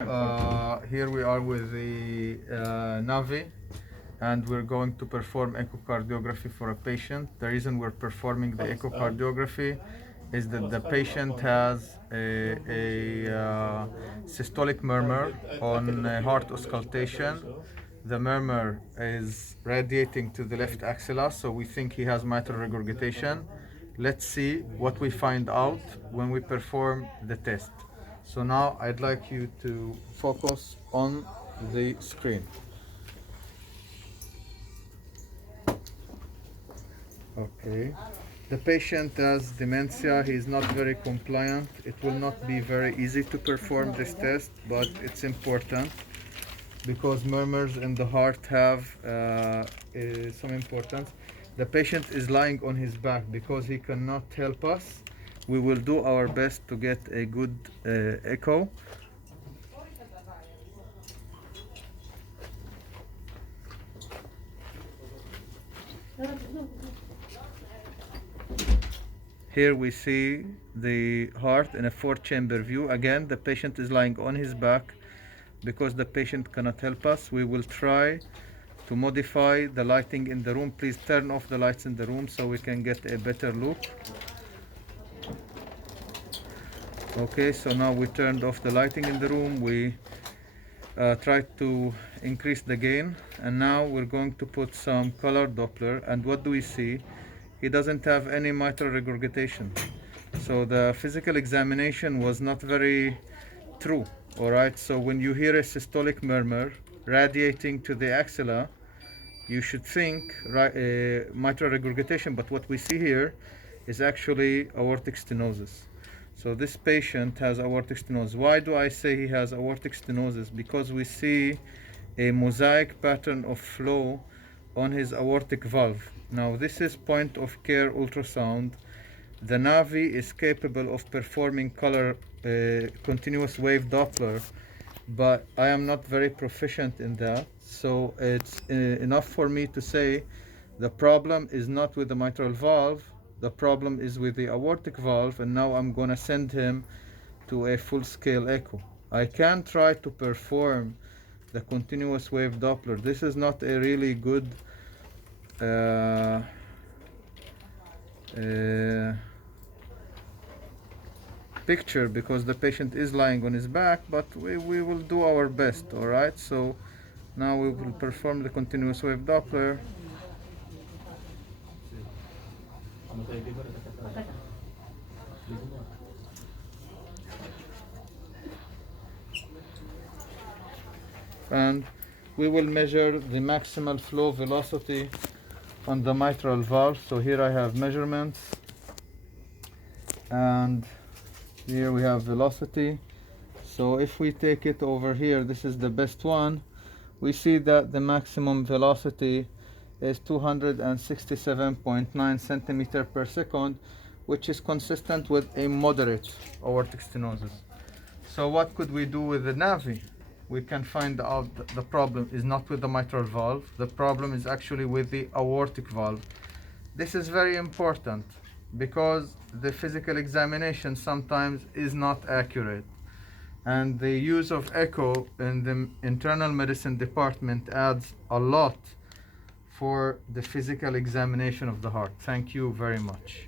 Here we are with the Navi, and we're going to perform echocardiography for a patient. The reason we're performing the echocardiography is that the patient has a systolic murmur on heart auscultation. The murmur is radiating to the left axilla, so we think he has mitral regurgitation. Let's see what we find out when we perform the test. So now I'd like you to focus on the screen. Okay. The patient has dementia. He is not very compliant. It will not be very easy to perform this test, but it's important because murmurs in the heart have some importance. The patient is lying on his back because he cannot help us. We will do our best to get a good echo. Here we see the heart in a 4-chamber view. Again, the patient is lying on his back because the patient cannot help us. We will try to modify the lighting in the room. Please turn off the lights in the room so we can get a better look. Okay, so now we turned off the lighting in the room. We tried to increase the gain, and now we're going to put some color Doppler. And what do we see? He doesn't have any mitral regurgitation. So the physical examination was not very true. All right, so when you hear a systolic murmur radiating to the axilla, you should think mitral regurgitation, but what we see here is actually aortic stenosis. So this patient has aortic stenosis. Why do I say he has aortic stenosis? Because we see a mosaic pattern of flow on his aortic valve. Now this is point of care ultrasound. The Navi is capable of performing color continuous wave Doppler, but I am not very proficient in that. So it's enough for me to say the problem is not with the mitral valve, the problem is with the aortic valve, and now I'm gonna send him to a full-scale echo. I can try to perform the continuous wave Doppler. This is not a really good picture because the patient is lying on his back, but we will do our best. All right, so now we will perform the continuous wave Doppler. And we will measure the maximal flow velocity on the mitral valve. So here I have measurements, and here we have velocity. So if we take it over here, this is the best one. We see that the maximum velocity is 267.9 centimeter per second, which is consistent with a moderate aortic stenosis. So what could we do with the Navi? We can find out that the problem is not with the mitral valve. The problem is actually with the aortic valve. This is very important because the physical examination sometimes is not accurate. And the use of echo in the internal medicine department adds a lot for the physical examination of the heart. Thank you very much.